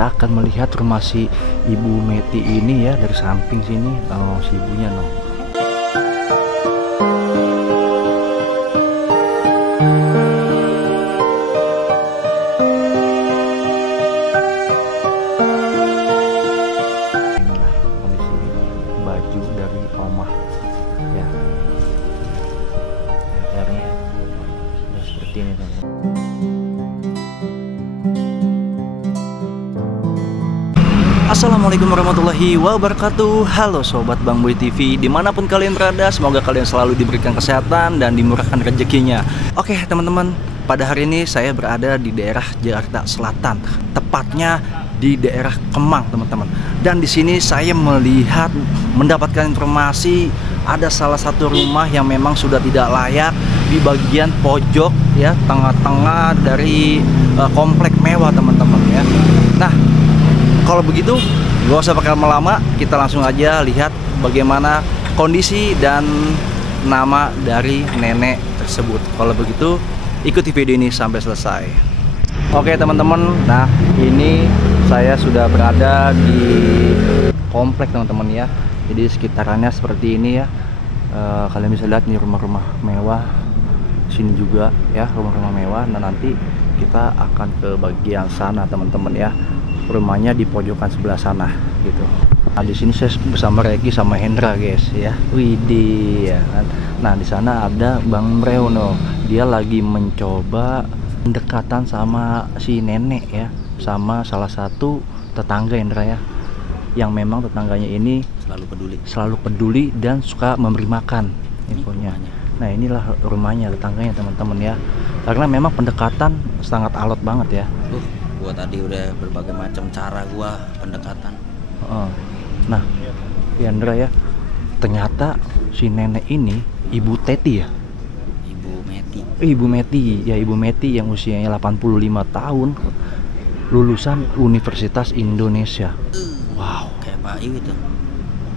kita akan melihat rumah si Ibu Meti ini ya dari samping sini. Oh, si ibunya no. Inilah kondisi baju dari omah ya. Akhirnya sudah seperti ini teman-teman. Assalamualaikum warahmatullahi wabarakatuh. Halo sobat Bang Boy TV, dimanapun kalian berada, semoga kalian selalu diberikan kesehatan dan dimurahkan rezekinya. Oke teman-teman, pada hari ini saya berada di daerah Jakarta Selatan, tepatnya di daerah Kemang teman-teman. Dan di sini saya mendapatkan informasi ada salah satu rumah yang memang sudah tidak layak di bagian pojok ya, tengah-tengah dari komplek mewah teman-teman ya. Nah, kalau begitu, gak usah pakai lama-lama, kita langsung aja lihat bagaimana kondisi dan nama dari nenek tersebut. Kalau begitu, ikuti video ini sampai selesai. Oke teman-teman, nah ini saya sudah berada di komplek teman-teman ya. Jadi sekitarannya seperti ini ya. Kalian bisa lihat nih rumah-rumah mewah. Sini juga ya, rumah-rumah mewah. Nah nanti kita akan ke bagian sana teman-teman ya. Rumahnya di pojokan sebelah sana gitu. Nah di sini saya bersama Reki sama Hendra guys ya. Widih ya kan. Nah di sana ada Bang Breuno. Dia lagi mencoba pendekatan sama si nenek ya, sama salah satu tetangga Hendra ya. Yang memang tetangganya ini selalu peduli dan suka memberi makan infonya. Nah inilah rumahnya tetangganya teman-teman ya. Karena memang pendekatan sangat alot banget ya. Gua tadi udah berbagai macam cara gua pendekatan. Nah, Yandra ya, ternyata si nenek ini Ibu Teti ya. Ibu Meti yang usianya 85 tahun, lulusan Universitas Indonesia. Wow, kayak Pak Iwit tuh.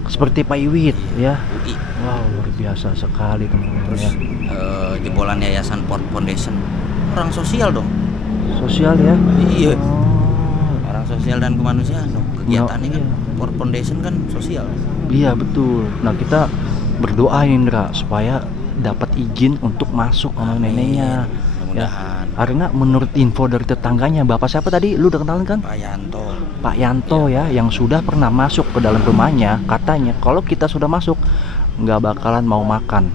Seperti Pak Iwit ya. UI. Wow, luar biasa sekali teman-teman ya. Jebolan Yayasan Port Foundation. Orang sosial dong. Sosial ya? Iya. Orang sosial dan kemanusiaan dong. Kegiatannya kan Port Foundation kan sosial. Iya betul. Nah kita berdoa Indra supaya dapat izin untuk masuk sama neneknya. Ya. Karena menurut info dari tetangganya, bapak siapa tadi? Lu udah kenalan kan? Pak Yanto ya, yang sudah pernah masuk ke dalam rumahnya. Katanya kalau kita sudah masuk nggak bakalan mau makan.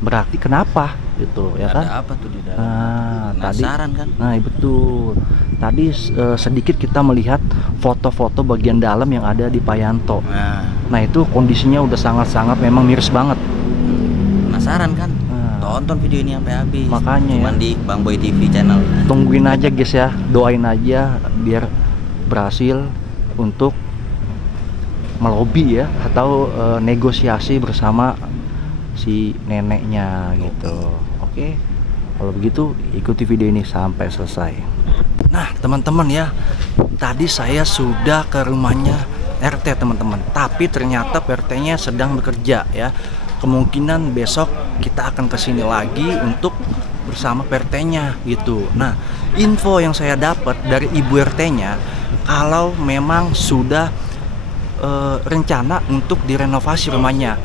Berarti kenapa? Gitu ya kan? Ada apa tuh di dalam? Nah, penasaran kan? Nah, betul. Tadi sedikit kita melihat foto-foto bagian dalam yang ada di Pak Yanto. Nah, itu kondisinya udah sangat-sangat memang miris banget. Penasaran kan? Tonton video ini sampai habis. Makanya cuman ya, di Bang Boy TV channel. Tungguin aja guys ya, doain aja biar berhasil untuk melobi ya atau negosiasi bersama si neneknya gitu. Oke. Kalau begitu ikuti video ini sampai selesai. Nah, teman-teman ya, tadi saya sudah ke rumahnya RT teman-teman. Tapi ternyata RT-nya sedang bekerja ya. Kemungkinan besok kita akan kesini lagi untuk bersama RT-nya gitu. Nah, info yang saya dapat dari ibu RT-nya kalau memang sudah rencana untuk direnovasi rumahnya.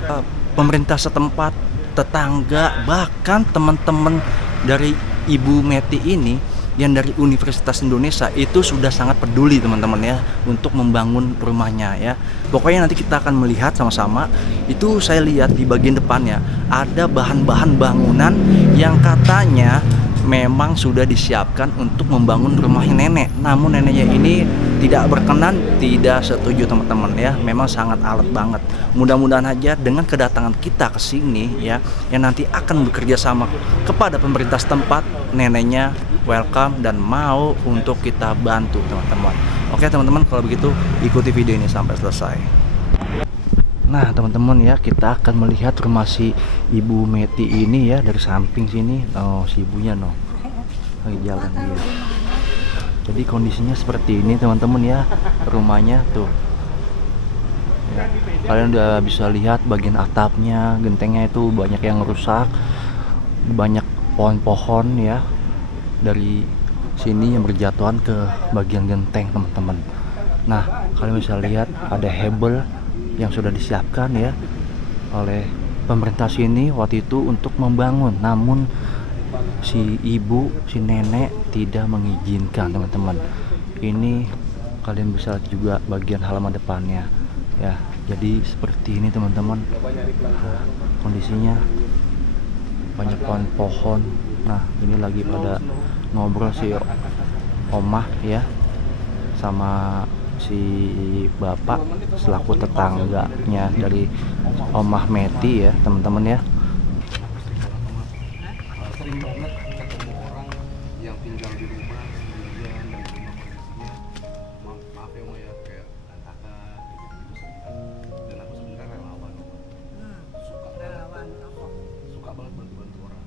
Pemerintah setempat, tetangga, bahkan teman-teman dari Ibu Meti ini yang dari Universitas Indonesia itu sudah sangat peduli teman-teman ya untuk membangun rumahnya ya. Pokoknya nanti kita akan melihat sama-sama. Itu saya lihat di bagian depannya ada bahan-bahan bangunan yang katanya memang sudah disiapkan untuk membangun rumahnya nenek. Namun neneknya ini tidak berkenan, tidak setuju teman-teman ya. Memang sangat alot banget. Mudah-mudahan aja dengan kedatangan kita ke sini ya, yang nanti akan bekerja sama kepada pemerintah setempat, neneknya welcome dan mau untuk kita bantu teman-teman. Oke teman-teman, kalau begitu ikuti video ini sampai selesai. Nah teman-teman ya, kita akan melihat rumah si Ibu Meti ini ya dari samping sini. Oh, si ibunya no lagi jalan dia. Jadi kondisinya seperti ini teman-teman ya, rumahnya tuh ya. Kalian udah bisa lihat bagian atapnya, gentengnya itu banyak yang rusak, banyak pohon-pohon ya dari sini yang berjatuhan ke bagian genteng teman-teman. Nah, kalian bisa lihat ada hebel yang sudah disiapkan ya oleh pemerintah sini waktu itu untuk membangun, namun si ibu, si nenek tidak mengizinkan teman-teman. Ini kalian bisa lihat juga bagian halaman depannya ya. Jadi seperti ini teman-teman kondisinya, banyak pohon-pohon. Nah ini lagi pada ngobrol si omah ya sama si bapak selaku tetangganya dari omah Meti ya teman-teman ya. Sering banget ketemu orang yang tinggal di rumah sendirian dan di rumah kondisinya maaf ya Oma ya kayak berantakan gitu dan aku sebenarnya relawan Oma. Suka banget bantu orang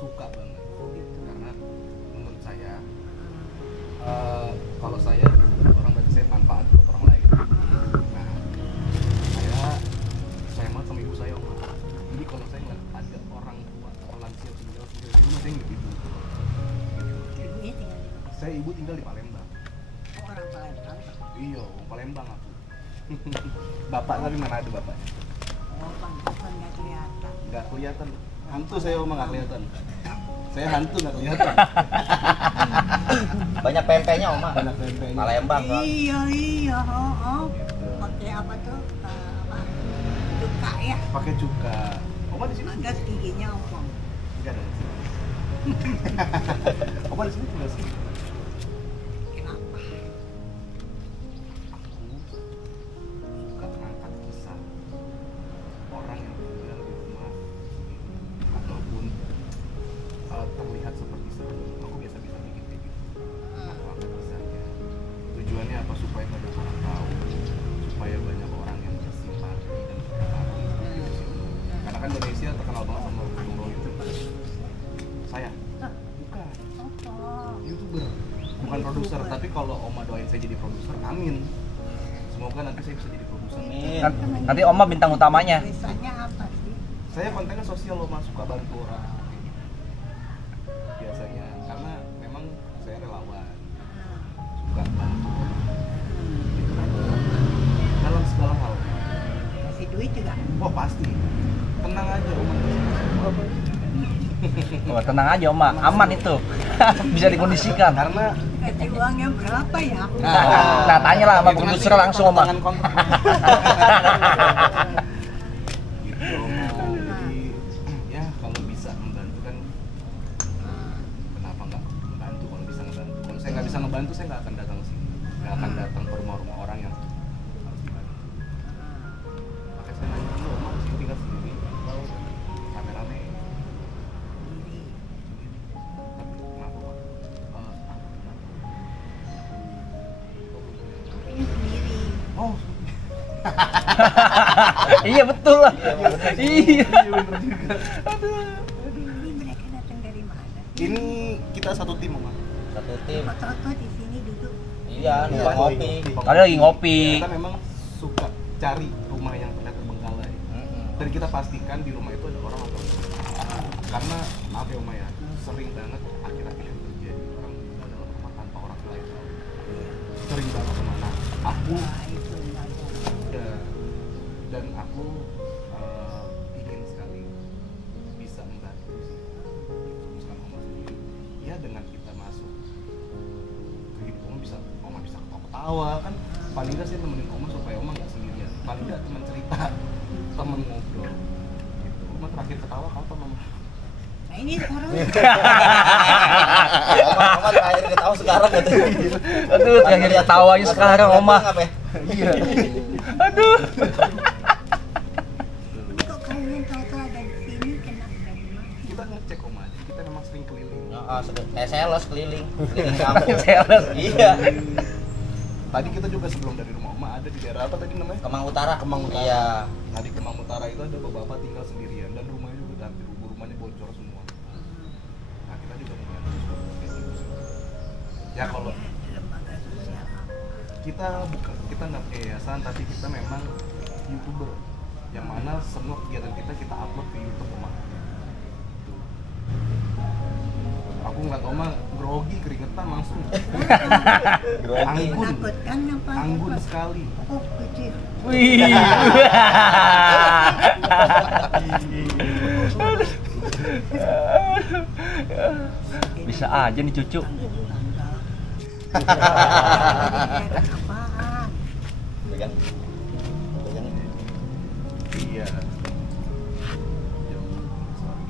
suka banget karena menurut saya kalau saya orang berarti saya manfaat buat orang lain. Nah saya banget sama ibu saya Oma. Jadi kalau saya ngeliat ada orang tua atau lansia tinggal sendiri di rumah, saya inget ibu. Saya ibu tinggal di Palembang. Orang Palembang. Iya, orang Palembang aku. Bapak tapi mana ada bapaknya? Oh, pantesan nggak kelihatan. Nggak kelihatan. Hantu saya Oma nggak kelihatan. Saya hantu nggak kelihatan. Banyak pempeknya Oma. Banyak pempeknya. Palembang kan. Iya, oh. Pakai apa tuh? Cuka ya. Pakai cuka. Oma di sini? Ada giginya ompong. Enggak ada. Oma di sini tinggal sini. Kenapa? Aku suka ngangkat kisah orang yang tinggal di rumah ataupun terlihat seperti seru. Aku biasa-biasa bikin kayak gitu. Aku angkat kisahnya. Tujuannya apa? Supaya banyak orang tahu, supaya banyak orang yang bersimpati dan berempati. Karena kan Indonesia terkenal banget sama Bung itu. Saya bukan YouTuber, bukan produser, tapi kalau Oma doain saya jadi produser, amin. Semoga nanti saya bisa jadi produser. Nanti Oma bintang utamanya. Tulisannya apa sih? Saya kontennya sosial Oma, suka bantu orang. Biasanya karena memang saya relawan, suka bantu dalam segala hal. Kasih duit juga. Oh pasti, tenang aja Oma. Oh, tenang aja Oma, aman itu. Bisa dikondisikan. Karena Kasih uangnya berapa ya? Nah, tanyalah sama itu produser nanti langsung Oma. tangan kontrak. Gitu Oma. Jadi ya kalau bisa membantu kan kenapa nggak membantu kalau bisa ngebantu. Kalau saya nggak bisa ngebantu saya nggak akan datang sini, nggak akan datang ke rumah-rumah orang yang harus dibantu. Makanya saya nanya dulu Oma sih tinggal sendiri atau rame-rame. Tapi kenapa Pak? Ini sendiri. Oh, Iya betul lah. Iya. Ini mereka datang dari mana? ini kita satu tim Oma. Satu tim. Foto-foto di sini duduk. Iya, Iya, ngopi. ngopi. Kalian lagi ngopi. Kita memang suka cari rumah yang terlihat terbengkalai. Dan kita pastikan di rumah itu ada orang atau enggak. Karena maaf ya Oma ya, sering banget akhir-akhir yang terjadi orang meninggal dalam rumah tanpa orang lain tahu. Sering banget kemana. Aku Nah, itu enggak ada. dan aku ingin sekali bisa membantu sih. Teruskan Oma sendiri. Ya dengan kita masuk ke hidup Oma bisa ketawa kan. Paling nggak sih nemenin Oma supaya Oma nggak sendirian. Paling nggak teman cerita, teman ngobrol. Gitu. Oma terakhir ketawa kapan Oma? Nah, ini sekarang Oma terakhir ketawa sekarang gitu. Aduh, terakhir ketawanya sekarang Oma. Iya. Aduh. kok kalian tahu-tahu ada di sini kenapa dari mana? Kita ngecek Oma aja. Kita memang sering keliling. Kayak sales keliling kampung. Sales. Iya. Tadi kita juga sebelum dari rumah Oma ada di daerah apa tadi namanya? Kemang Utara. Kemang Utara. Iya. Nah di Kemang Utara itu ada bapak tinggal sendirian dan rumahnya juga hampir rumahnya bocor semua. Nah kita juga membantu kayak gitu sih. Ya kalau Lembaga sosial apa? kita nggak yayasan tapi kita memang YouTuber yang mana semua kegiatan kita upload ke YouTube Oma. Tuh. Aku ngeliat Oma grogi keringetan langsung. Grogi. Anggun. Menakutkan apa apa? Anggun sekali. Oh, kecil. Wih. Bisa aja nih cucu. Apaan? Pegang. Pegang. Iya.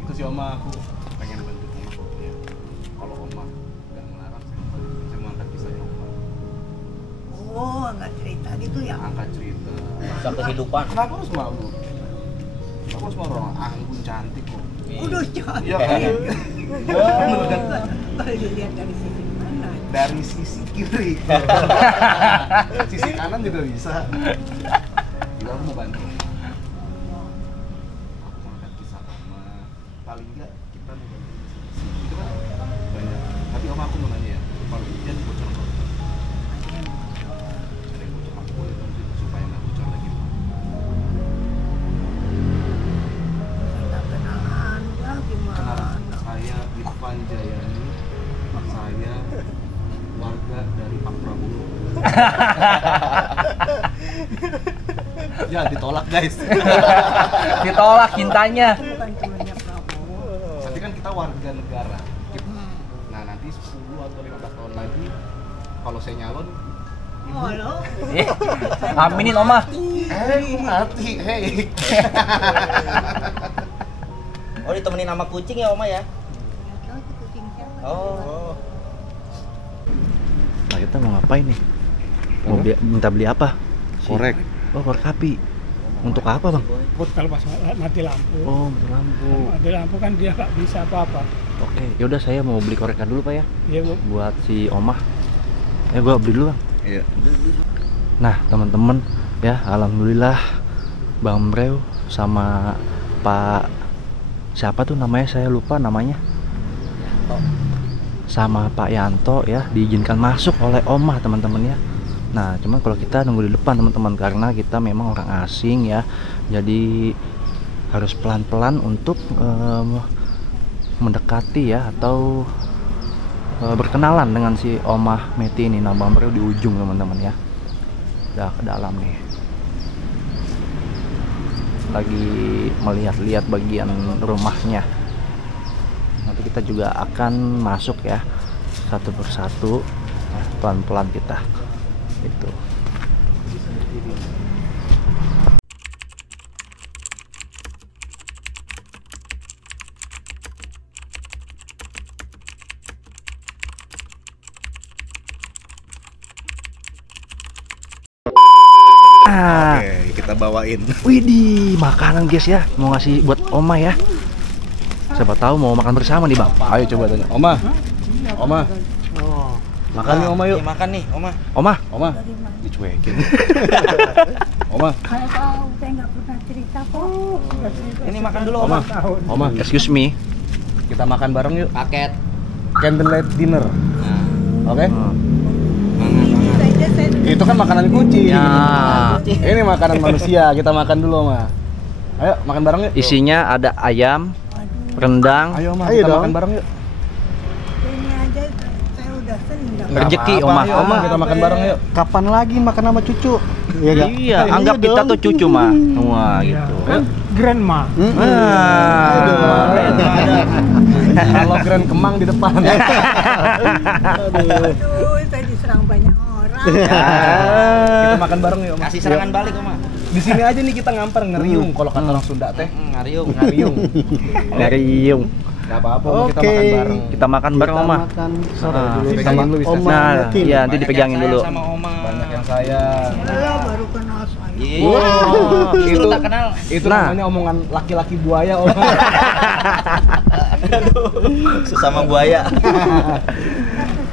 Itu sih Oma, aku pengen bantu Oma ya. Kalau Oma nggak melarang, saya mau angkat kisahnya Oma. Oh, nggak cerita gitu ya? Angkat cerita. Kisah kehidupan. Kenapa harus malu? Aku harus malu, orang Anggun cantik kok. Udah jangan. Iya kan? Bener kan? Kalau dilihat dari sisi mana? Dari sisi kiri. Sisi kanan juga bisa. Juga aku mau bantu. Aku mau angkat kisah Oma. Paling enggak kita mau bantu di sini. Itu kan banyak. Tapi Oma aku mau nanya ya. Kalau hujan bocor nggak? Ada yang bocor, aku boleh bantu supaya nggak bocor lagi. Kita kenalan ya Kenalan, gimana? saya Irfan Jayani. Saya warga dari Pak Prabowo. Ya ditolak guys. Ditolak cintanya. Bukan temannya Prabowo. Tapi kan kita warga negara. Nah nanti 10 atau 15 tahun lagi kalau saya nyalon, Oh, lo? Aminin Oma. mati, hei. Oh, ditemenin sama kucing ya, Oma ya? Nggak tahu tuh kucing siapa. Oh. Nah, kita mau ngapain nih? Mau minta beli apa? Korek. Oh, korek api. Untuk apa, Bang? Kalau pas mati lampu, Oh, lampu. mati lampu kan dia nggak bisa apa-apa. Oke, yaudah saya mau beli koreknya dulu, Pak ya. Iya Bu. Buat si Oma. Gua beli dulu, Bang. Iya. Nah, teman-teman, ya alhamdulillah Bang Brew sama Pak siapa tuh namanya, saya lupa namanya. Sama Pak Yanto ya diizinkan masuk oleh Oma, teman-teman ya. Nah, cuman kalau kita nunggu di depan, teman-teman, karena kita memang orang asing ya. Jadi harus pelan-pelan untuk mendekati ya, atau berkenalan dengan si Oma Meti ini. Nah, Bang Brew di ujung, teman-teman ya. Udah ke dalam nih. Lagi melihat-lihat bagian rumahnya. Nanti kita juga akan masuk ya, satu persatu, pelan-pelan kita. Itu. Oke, kita bawain. Widih, makanan guys ya. Mau ngasih buat Oma ya. Siapa tahu mau makan bersama nih, Bang. Ayo coba tanya. Oma. Oma. Makan nih Oma yuk. Iya, makan nih, Oma. Oma, Oma. Dari mana? Dicuekin. Oma. Saya tahu, saya nggak pernah cerita kok. Ini makan dulu, Oma. Oma. Oma. excuse me. Kita makan bareng yuk. Paket. Candlelight dinner. Nah, Oke? Ini saja saya Itu kan makanan kucing. Ya, Ini makanan manusia. Kita makan dulu, Oma. Ayo makan bareng yuk. isinya ada ayam, rendang, Ayo, Oma. Kita makan bareng yuk. ini aja saya udah senang. Rezeki, Nggak apa-apa, Oma. yuk, Oma. Kita makan bareng yuk. Kapan lagi makan sama cucu? Iya gak? Iya, anggap kita tuh cucu mah. Wah, gitu. Kan grandma. Ah. Kalau Grand Kemang di depan. Aduh, saya diserang banyak orang. Kita makan bareng yuk, Oma. kasih serangan balik, Oma. Di sini aja nih kita ngamper ngeriung kalau kata orang Sunda teh. Ngariung. Ngariung. Ngariung. Gak apa-apa, Oma, kita Oke. makan bareng. Kita makan bareng, Oma. Makan Ah, sore dulu pegangin sama lu, Wisna. Oma Nah, Metin. iya nanti Banyak dipegangin yang dulu. sayang sama Oma. Banyak yang sayang. Saya baru kenal saya. Iya. Wow. Itu tak kenal. Itu Nah. namanya omongan laki-laki buaya, Om. Sesama buaya. Mesti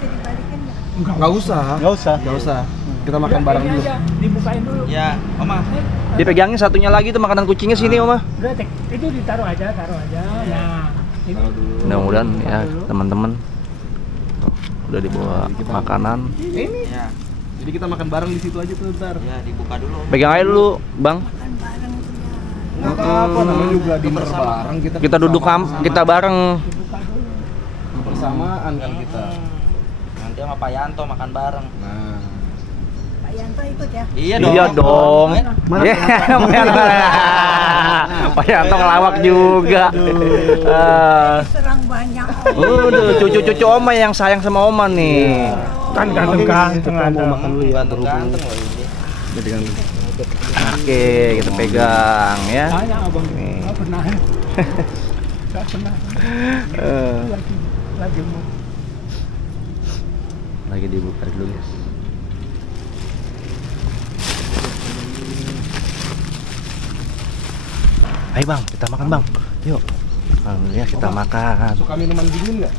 dibalikin nggak? Enggak usah. Nggak usah. Enggak usah. Kita makan bareng Ini dulu. aja, dibukain dulu. Ya, Oma. Dipegangin satunya lagi tuh makanan kucingnya sini, Oma. Udah, itu ditaruh aja. Nah, ini Mudah-mudahan ya, teman-teman. Tuh, udah dibawa makanan. Ya, Jadi kita makan bareng di situ aja tuh ntar. ya dibuka dulu. Pegang aja dulu, Bang. Makan bareng sudah. Enggak apa-apa, namanya juga dinner bareng Kita duduk kita bareng. bersamaan kan kita. Nanti sama Pak Yanto makan bareng. Nah, Pak Yanto Yanto ikut ya? Iya Iya dong. Mana Ya, Pak Yanto ngelawak juga. Serang banyak. Udah, cucu-cucu Oma yang sayang sama Oma nih. Kan ganteng-ganteng Kita mau ada. makan dulu ya, berhubung. Ganteng loh ini. Jadi kan Oke, kita pegang ya. Banyak abang nggak pernah. Nggak pernah. Eh, Lagi mau. Lagi dibuka dulu guys. Ayo bang, kita makan bang. Yuk. Ya kita makan. Suka minuman dingin nggak?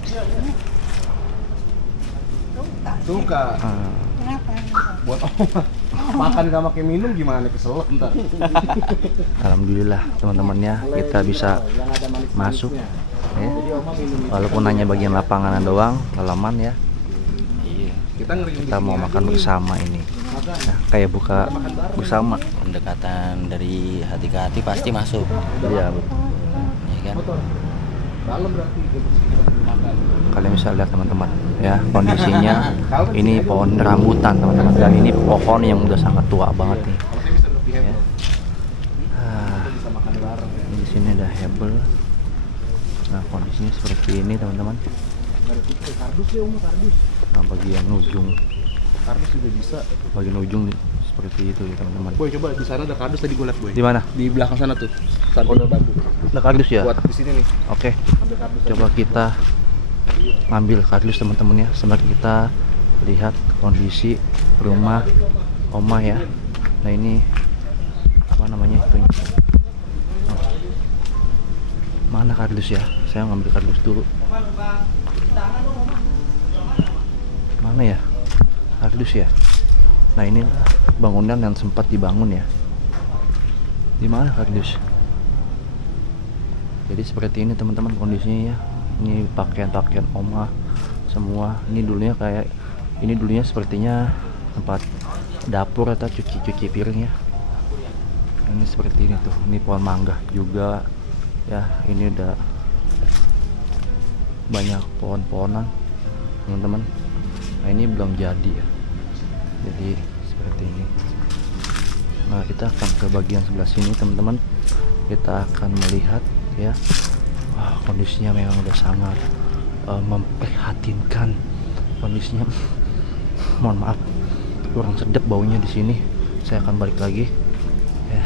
Suka. Ah. Kenapa? Buat Oma. Makan nggak pakai minum gimana? Keselak ntar. Alhamdulillah teman-temannya kita bisa masuk ya. Walaupun hanya bagian lapangan doang, halaman ya. Iya. Kita mau makan bersama ini. Nah, kayak buka bersama. Pendekatan dari hati ke hati pasti masuk. Iya, Ya kan? Dalam berarti kalian bisa lihat teman-teman ya kondisinya. Ini pohon rambutan teman-teman, dan ini pohon yang udah sangat tua banget nih. kalau saya bisa lebih Ya. hebat, Ah, bisa makan bareng. di sini ada hebel. Nah, kondisinya seperti ini teman-teman. Kardus ya Oma, kardus. Nah, bagian ujung, Kardus juga bisa. bagian ujung seperti itu ya teman-teman. Boy, coba di sana ada kardus tadi gue liat Boy. Di mana? Di belakang sana tuh. Kardus bambu. Ada kardus ya? Buat di sini nih. Oke. Ambil kardus. Coba kita ngambil kardus teman-teman ya, sambil kita lihat kondisi rumah Oma ya. Nah, ini apa namanya itu? Mana kardus ya? Saya ngambil kardus dulu. Mana ya? Kardus ya. Nah, ini bangunan yang sempat dibangun ya. Di mana kardus? Jadi seperti ini teman-teman kondisinya ya. Ini pakaian-pakaian Oma semua. Ini dulunya sepertinya tempat dapur atau cuci piring ya. Ini seperti ini tuh. Ini pohon mangga juga ya. Ini udah banyak pohon-pohonan teman-teman. Nah, ini belum jadi ya. Jadi seperti ini. Nah, kita akan ke bagian sebelah sini teman-teman. Kita akan melihat ya. Wah, kondisinya memang udah sangat memprihatinkan. Kondisinya mohon maaf kurang sedap baunya di sini. Saya akan balik lagi ya.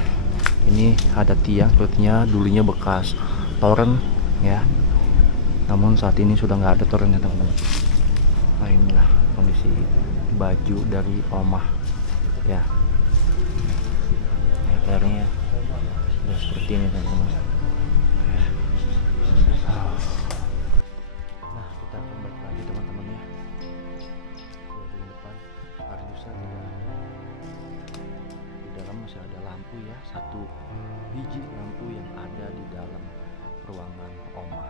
Ini ada tiang, sepertinya dulunya bekas toren ya, namun saat ini sudah nggak ada torennya teman-teman. Nah, inilah kondisi baju dari Oma ya. Akhirnya udah seperti ini teman-teman. Nah, kita akan balik lagi teman-teman ya ke bagian depan. Kardusnya tidak ada. Di dalam masih ada lampu ya, satu biji lampu yang ada di dalam ruangan Oma.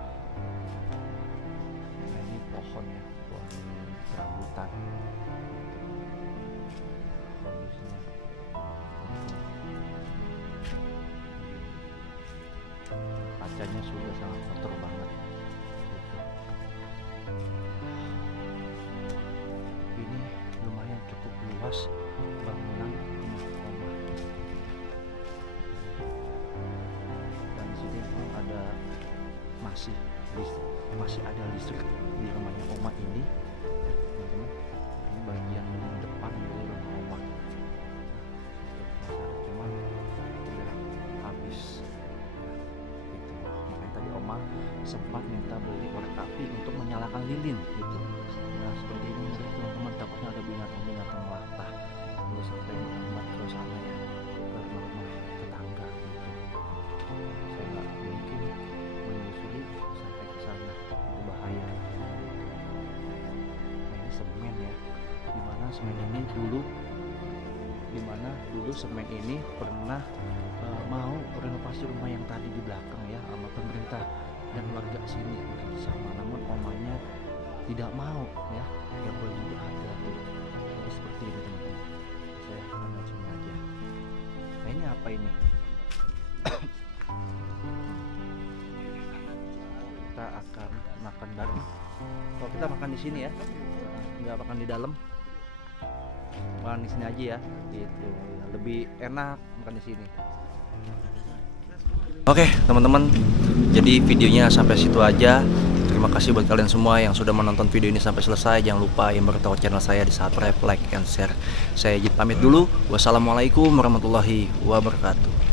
Nah, ini pohon ya, pohon rambutan. Kondisinya kacanya sudah sangat kotor banget gitu. Ini lumayan cukup luas bangunan rumah Oma, dan di sini pun ada masih ada listrik di rumahnya Oma ini ya, teman-teman. Ini bagian depan dari rumah Oma. Cuma udah habis ya, gitu. Makanya tadi Oma sempat minta beli korek api untuk menyalakan lilin gitu. Nah, seperti ini mungkin teman-teman, takutnya ada binatang-binatang latah kalau sampai merambat ke sana ya, ke rumah tetangga gitu. Saya nggak mungkin menyusuri sampai ke sana, berbahaya gitu. Nah, ini semen ya, dimana semen ini dulu semen ini pernah mau renovasi rumah yang tadi di belakang ya, sama pemerintah dan warga sini bersama, namun Omanya tidak mau ya. Kabel juga ada tuh. Jadi seperti ini teman-teman. Saya akan sini aja. Nah, ini apa ini? Kita akan makan bareng. Kalau kita makan di sini ya, nggak makan di dalam. makan di sini aja ya gitu, lebih enak makan di sini. Oke teman-teman, jadi videonya sampai situ aja. Terima kasih buat kalian semua yang sudah menonton video ini sampai selesai. Jangan lupa yang baru tahu channel saya di subscribe, like, and share. Saya Jit pamit dulu. Wassalamualaikum warahmatullahi wabarakatuh.